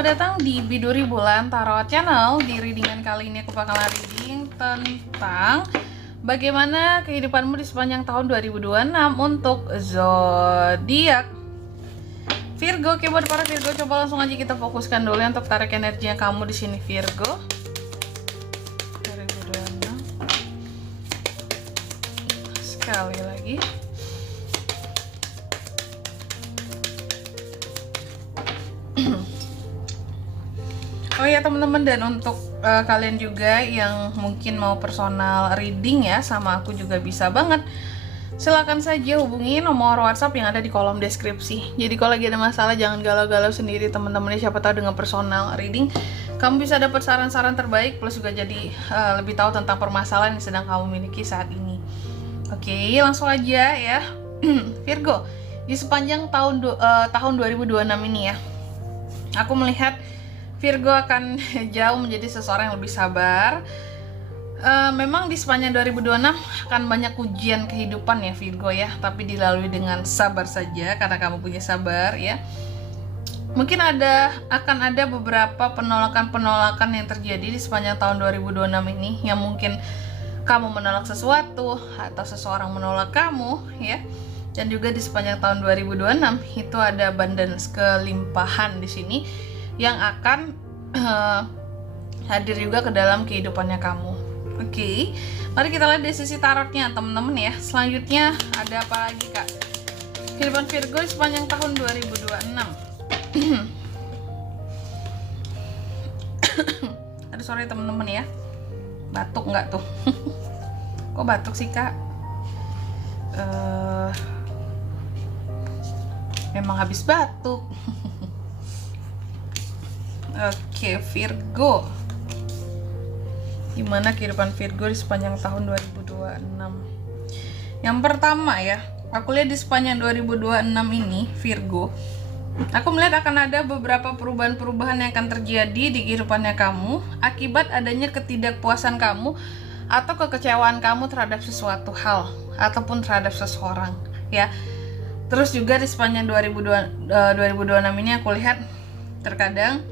selamat datang di Biduri Bulan Tarot Channel. Di readingan kali ini aku bakalan reading tentang bagaimana kehidupanmu di sepanjang tahun 2026 untuk zodiak Virgo. Oke, buat para Virgo, coba langsung aja kita fokuskan dulu untuk tarik energinya kamu di sini Virgo. 2026. Sekali lagi. Oh ya teman-teman, dan untuk kalian juga yang mungkin mau personal reading ya sama aku juga bisa banget. Silakan saja hubungi nomor WhatsApp yang ada di kolom deskripsi. Jadi kalau lagi ada masalah jangan galau-galau sendiri teman-teman, siapa tahu dengan personal reading kamu bisa dapat saran-saran terbaik plus juga jadi lebih tahu tentang permasalahan yang sedang kamu miliki saat ini. Oke, langsung aja ya. Virgo, di sepanjang tahun 2026 ini ya, aku melihat Virgo akan jauh menjadi seseorang yang lebih sabar. Memang di sepanjang 2026 akan banyak ujian kehidupan ya Virgo ya, tapi dilalui dengan sabar saja karena kamu punya sabar ya. Mungkin akan ada beberapa penolakan-penolakan yang terjadi di sepanjang tahun 2026 ini, yang mungkin kamu menolak sesuatu atau seseorang menolak kamu ya. Dan juga di sepanjang tahun 2026 itu ada abundance, kelimpahan di sini yang akan hadir juga ke dalam kehidupannya kamu. Oke, mari kita lihat dari sisi tarotnya teman-teman ya. Selanjutnya ada apa lagi kak? Kehidupan Virgo sepanjang tahun 2026. Aduh sorry teman-teman ya, batuk nggak tuh? Kok batuk sih kak? Memang habis batuk. Oke, Virgo. Gimana kehidupan Virgo di sepanjang tahun 2026? Yang pertama ya, aku lihat di sepanjang 2026 ini Virgo, aku melihat akan ada beberapa perubahan-perubahan yang akan terjadi di kehidupannya kamu akibat adanya ketidakpuasan kamu atau kekecewaan kamu terhadap sesuatu hal ataupun terhadap seseorang ya. Terus juga di sepanjang 2026 ini aku lihat terkadang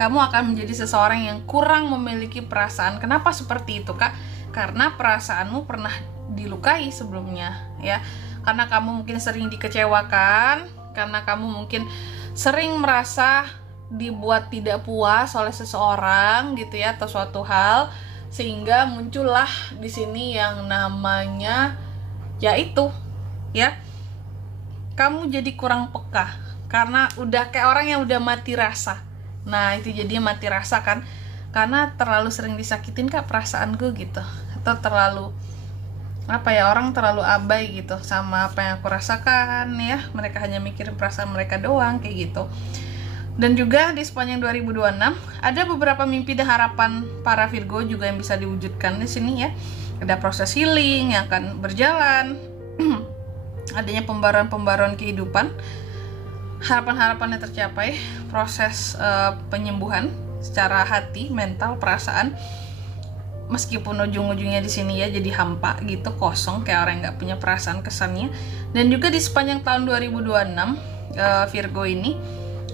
kamu akan menjadi seseorang yang kurang memiliki perasaan. Kenapa seperti itu kak? Karena perasaanmu pernah dilukai sebelumnya ya. Karena kamu mungkin sering dikecewakan, karena kamu mungkin sering merasa dibuat tidak puas oleh seseorang gitu ya, atau suatu hal, sehingga muncullah di sini yang namanya yaitu ya, kamu jadi kurang peka karena udah kayak orang yang udah mati rasa. Nah itu jadinya mati rasa kan, karena terlalu sering disakitin kak perasaanku gitu, atau terlalu apa ya, orang terlalu abai gitu sama apa yang aku rasakan ya. Mereka hanya mikirin perasaan mereka doang kayak gitu. Dan juga di sepanjang 2026 ada beberapa mimpi dan harapan para Virgo juga yang bisa diwujudkan di sini ya. Ada proses healing yang akan berjalan. Adanya pembaruan-pembaruan kehidupan, harapan-harapannya tercapai, proses penyembuhan secara hati, mental, perasaan. Meskipun ujung-ujungnya di sini ya jadi hampa gitu, kosong kayak orang yang nggak punya perasaan kesannya. Dan juga di sepanjang tahun 2026 Virgo ini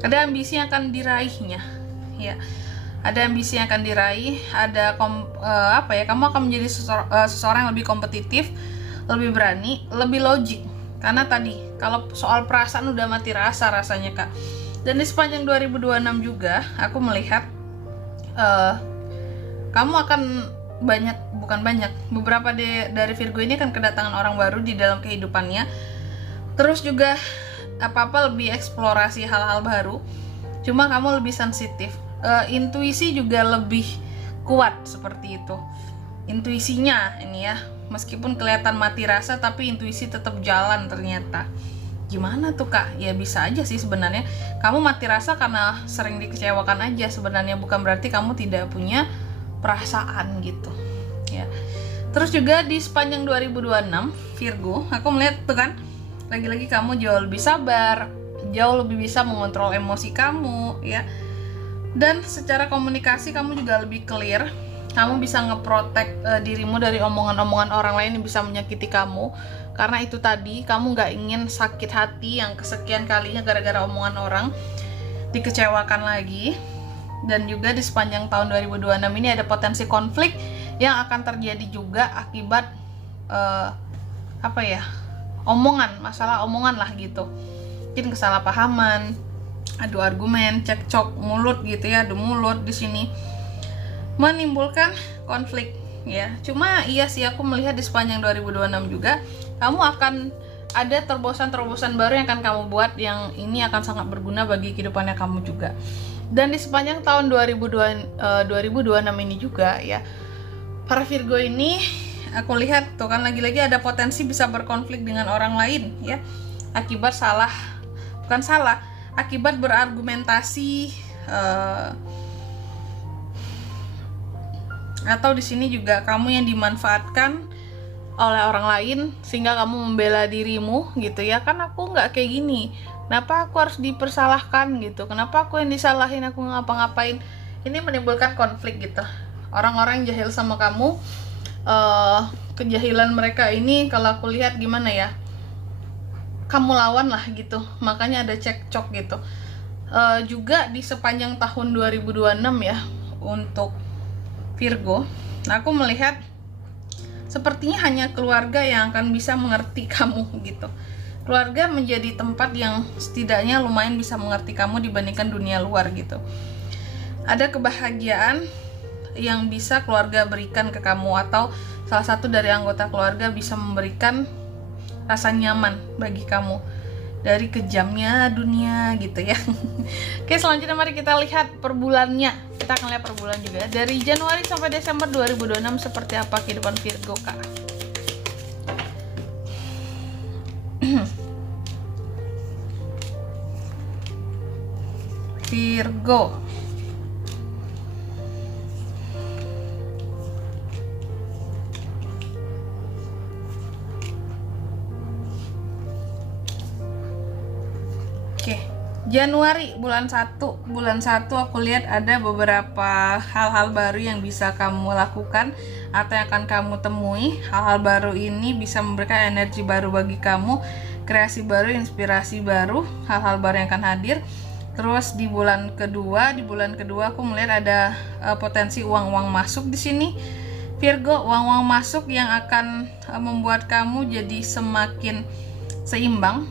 ada ambisi yang akan diraihnya ya. Ada ambisi yang akan diraih, ada kamu akan menjadi seseorang yang lebih kompetitif, lebih berani, lebih logik. Karena tadi kalau soal perasaan udah mati rasa rasanya kak. Dan di sepanjang 2026 juga aku melihat kamu akan beberapa dari Virgo ini akan kedatangan orang baru di dalam kehidupannya. Terus juga apa-apa lebih eksplorasi hal-hal baru, cuma kamu lebih sensitif, intuisi juga lebih kuat seperti itu. Intuisinya ini ya, meskipun kelihatan mati rasa tapi intuisi tetap jalan ternyata. Gimana tuh kak? Ya bisa aja sih sebenarnya kamu mati rasa karena sering dikecewakan aja sebenarnya, bukan berarti kamu tidak punya perasaan gitu ya. Terus juga di sepanjang 2026 Virgo, aku melihat tuh kan, lagi-lagi kamu jauh lebih sabar, jauh lebih bisa mengontrol emosi kamu ya. Dan secara komunikasi kamu juga lebih clear. Kamu bisa ngeprotek dirimu dari omongan-omongan orang lain yang bisa menyakiti kamu. Karena itu tadi, kamu gak ingin sakit hati yang kesekian kalinya gara-gara omongan orang, dikecewakan lagi. dan juga di sepanjang tahun 2026 ini ada potensi konflik yang akan terjadi juga akibat masalah omongan lah gitu. Mungkin kesalahpahaman, adu argumen, cekcok mulut gitu ya, adu mulut di sini menimbulkan konflik ya. Cuma iya sih, aku melihat di sepanjang 2026 juga kamu akan ada terobosan-terobosan baru yang akan kamu buat, yang ini akan sangat berguna bagi kehidupannya kamu juga. Dan di sepanjang tahun 2026 ini juga ya, para Virgo ini aku lihat tuh kan lagi-lagi ada potensi bisa berkonflik dengan orang lain ya, akibat akibat berargumentasi, atau di sini juga kamu yang dimanfaatkan oleh orang lain sehingga kamu membela dirimu gitu ya, kan aku nggak kayak gini, kenapa aku harus dipersalahkan gitu, kenapa aku yang disalahin, aku ngapa-ngapain. Ini menimbulkan konflik gitu. Orang-orang yang jahil sama kamu, kejahilan mereka ini kalau aku lihat gimana ya, kamu lawan lah gitu, makanya ada cekcok gitu. Juga di sepanjang tahun 2026 ya untuk Virgo, aku melihat sepertinya hanya keluarga yang akan bisa mengerti kamu gitu. Keluarga menjadi tempat yang setidaknya lumayan bisa mengerti kamu dibandingkan dunia luar gitu. Ada kebahagiaan yang bisa keluarga berikan ke kamu, atau salah satu dari anggota keluarga bisa memberikan rasa nyaman bagi kamu dari kejamnya dunia gitu ya. Oke, selanjutnya mari kita lihat per bulannya. Kita akan lihat per bulan juga dari Januari sampai Desember 2026 seperti apa kehidupan Virgo Kak. Virgo. Oke, Januari bulan 1 aku lihat ada beberapa hal-hal baru yang bisa kamu lakukan atau yang akan kamu temui. Hal-hal baru ini bisa memberikan energi baru bagi kamu, kreasi baru, inspirasi baru, hal-hal baru yang akan hadir. Terus di bulan kedua aku melihat ada potensi uang-uang masuk di sini. Virgo, uang-uang masuk yang akan membuat kamu jadi semakin seimbang,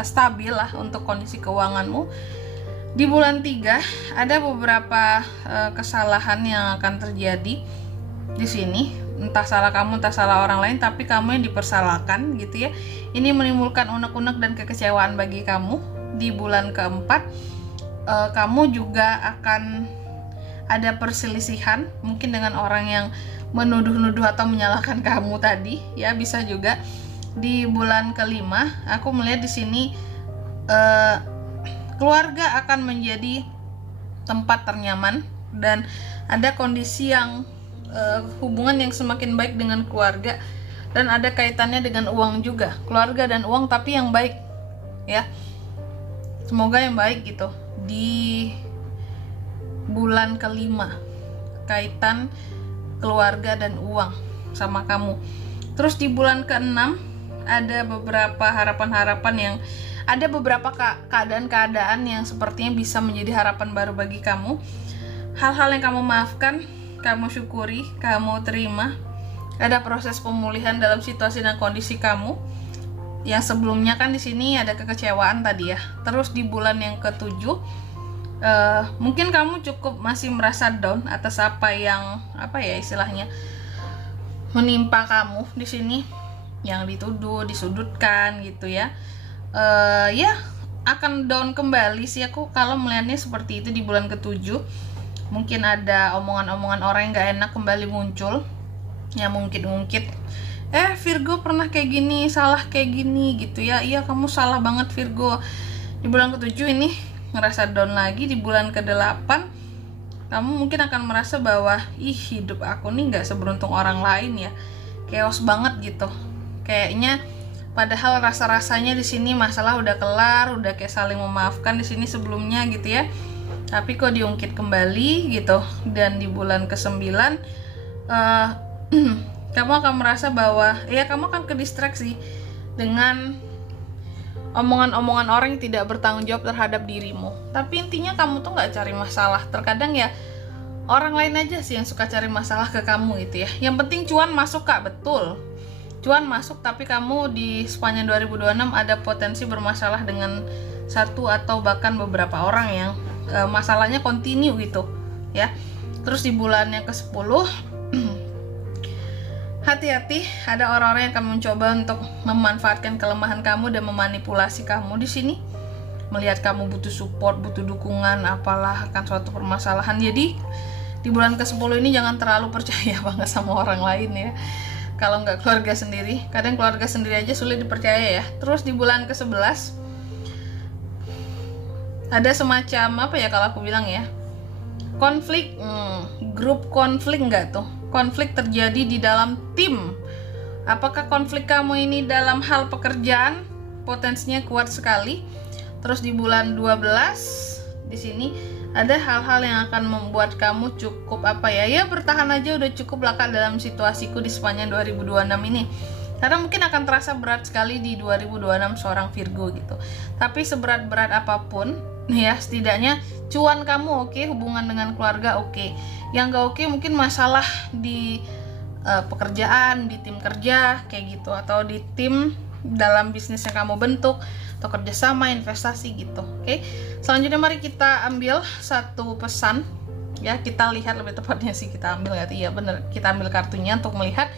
stabil lah untuk kondisi keuanganmu. Di bulan 3 ada beberapa kesalahan yang akan terjadi di sini, entah salah kamu entah salah orang lain, tapi kamu yang dipersalahkan gitu ya. Ini menimbulkan unek-unek dan kekecewaan bagi kamu. Di bulan keempat kamu juga akan ada perselisihan mungkin dengan orang yang menuduh-nuduh atau menyalahkan kamu tadi ya, bisa juga. Di bulan kelima aku melihat di sini keluarga akan menjadi tempat ternyaman dan ada kondisi yang hubungan yang semakin baik dengan keluarga, dan ada kaitannya dengan uang juga, keluarga dan uang tapi yang baik ya, semoga yang baik gitu. Di bulan kelima kaitan keluarga dan uang sama kamu. Terus di bulan keenam ada beberapa harapan-harapan yang ada beberapa keadaan-keadaan yang sepertinya bisa menjadi harapan baru bagi kamu. Hal-hal yang kamu maafkan, kamu syukuri, kamu terima. Ada proses pemulihan dalam situasi dan kondisi kamu. Yang sebelumnya kan di sini ada kekecewaan tadi ya. Terus di bulan yang ketujuh, mungkin kamu cukup masih merasa down atas apa yang istilahnya menimpa kamu di sini, yang dituduh, disudutkan gitu ya. Ya akan down kembali sih aku kalau melihatnya seperti itu di bulan ketujuh. Mungkin ada omongan-omongan orang yang gak enak kembali muncul, ya mungkin-mungkin Virgo pernah kayak gini, salah kayak gini gitu ya. Iya kamu salah banget Virgo. Di bulan ketujuh ini ngerasa down lagi. Di bulan ke-8 kamu mungkin akan merasa bahwa hidup aku nih gak seberuntung orang lain ya, chaos banget gitu kayaknya. Padahal rasa-rasanya di sini masalah udah kelar, udah kayak saling memaafkan di sini sebelumnya gitu ya. Tapi kok diungkit kembali gitu. Dan di bulan ke-9 kamu akan merasa bahwa ya kamu akan kedistraksi dengan omongan-omongan orang yang tidak bertanggung jawab terhadap dirimu. Tapi intinya kamu tuh nggak cari masalah. Terkadang ya orang lain aja sih yang suka cari masalah ke kamu gitu ya. Yang penting cuan masuk Kak, betul. Cuan masuk, tapi kamu di sepanjang 2026 ada potensi bermasalah dengan satu atau bahkan beberapa orang yang masalahnya kontinu gitu ya. Terus di bulan yang ke-10 hati-hati, ada orang-orang yang akan mencoba untuk memanfaatkan kelemahan kamu dan memanipulasi kamu di sini. Melihat kamu butuh support, butuh dukungan, apalah akan suatu permasalahan. Jadi di bulan ke-10 ini jangan terlalu percaya banget sama orang lain ya. Kalau nggak keluarga sendiri, kadang keluarga sendiri aja sulit dipercaya ya. Terus di bulan ke-11 ada semacam apa ya kalau aku bilang ya, konflik, grup konflik nggak tuh? Konflik terjadi di dalam tim. Apakah konflik kamu ini dalam hal pekerjaan? Potensinya kuat sekali. Terus di bulan 12 di sini ada hal-hal yang akan membuat kamu cukup bertahan aja udah cukup lah Kak dalam situasiku di sepanjang 2026 ini. Karena mungkin akan terasa berat sekali di 2026 seorang Virgo gitu. Tapi seberat-berat apapun ya, setidaknya cuan kamu oke, hubungan dengan keluarga oke. Yang gak oke mungkin masalah di pekerjaan, di tim kerja kayak gitu, atau di tim dalam bisnis yang kamu bentuk, atau kerjasama, investasi gitu. Oke. Selanjutnya mari kita ambil satu pesan ya, kita lihat lebih tepatnya sih kita ambil iya bener, kita ambil kartunya untuk melihat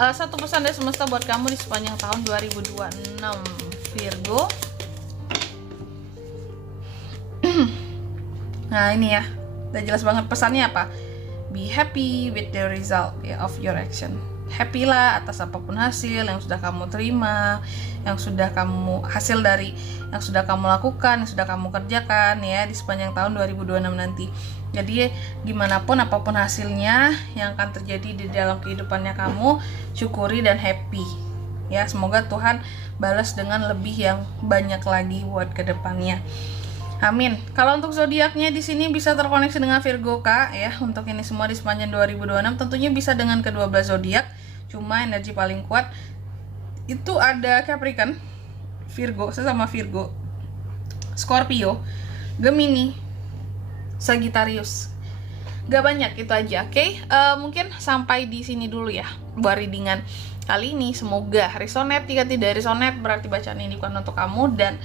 satu pesan dari semesta buat kamu di sepanjang tahun 2026 Virgo. Nah ini ya, udah jelas banget pesannya apa. Be happy with the result of your action. Happy lah atas apapun hasil yang sudah kamu terima, yang sudah kamu hasil dari yang sudah kamu lakukan, yang sudah kamu kerjakan ya di sepanjang tahun 2026 nanti. Jadi dimanapun apapun hasilnya yang akan terjadi di dalam kehidupannya kamu, syukuri dan happy ya. Semoga Tuhan balas dengan lebih yang banyak lagi buat kedepannya. Amin. Kalau untuk zodiaknya di sini bisa terkoneksi dengan Virgo Kak ya. Untuk ini semua di sepanjang 2026 tentunya bisa dengan ke-12 zodiak. Cuma energi paling kuat itu ada Capricorn, Virgo, sesama Virgo, Scorpio, Gemini, Sagittarius. Gak banyak, itu aja. Oke? Mungkin sampai di sini dulu ya buat readingan kali ini. Semoga resonate. Jika tidak resonate berarti bacaan ini bukan untuk kamu, dan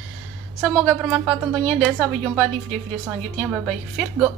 semoga bermanfaat tentunya, dan sampai jumpa di video-video selanjutnya. Bye bye Virgo.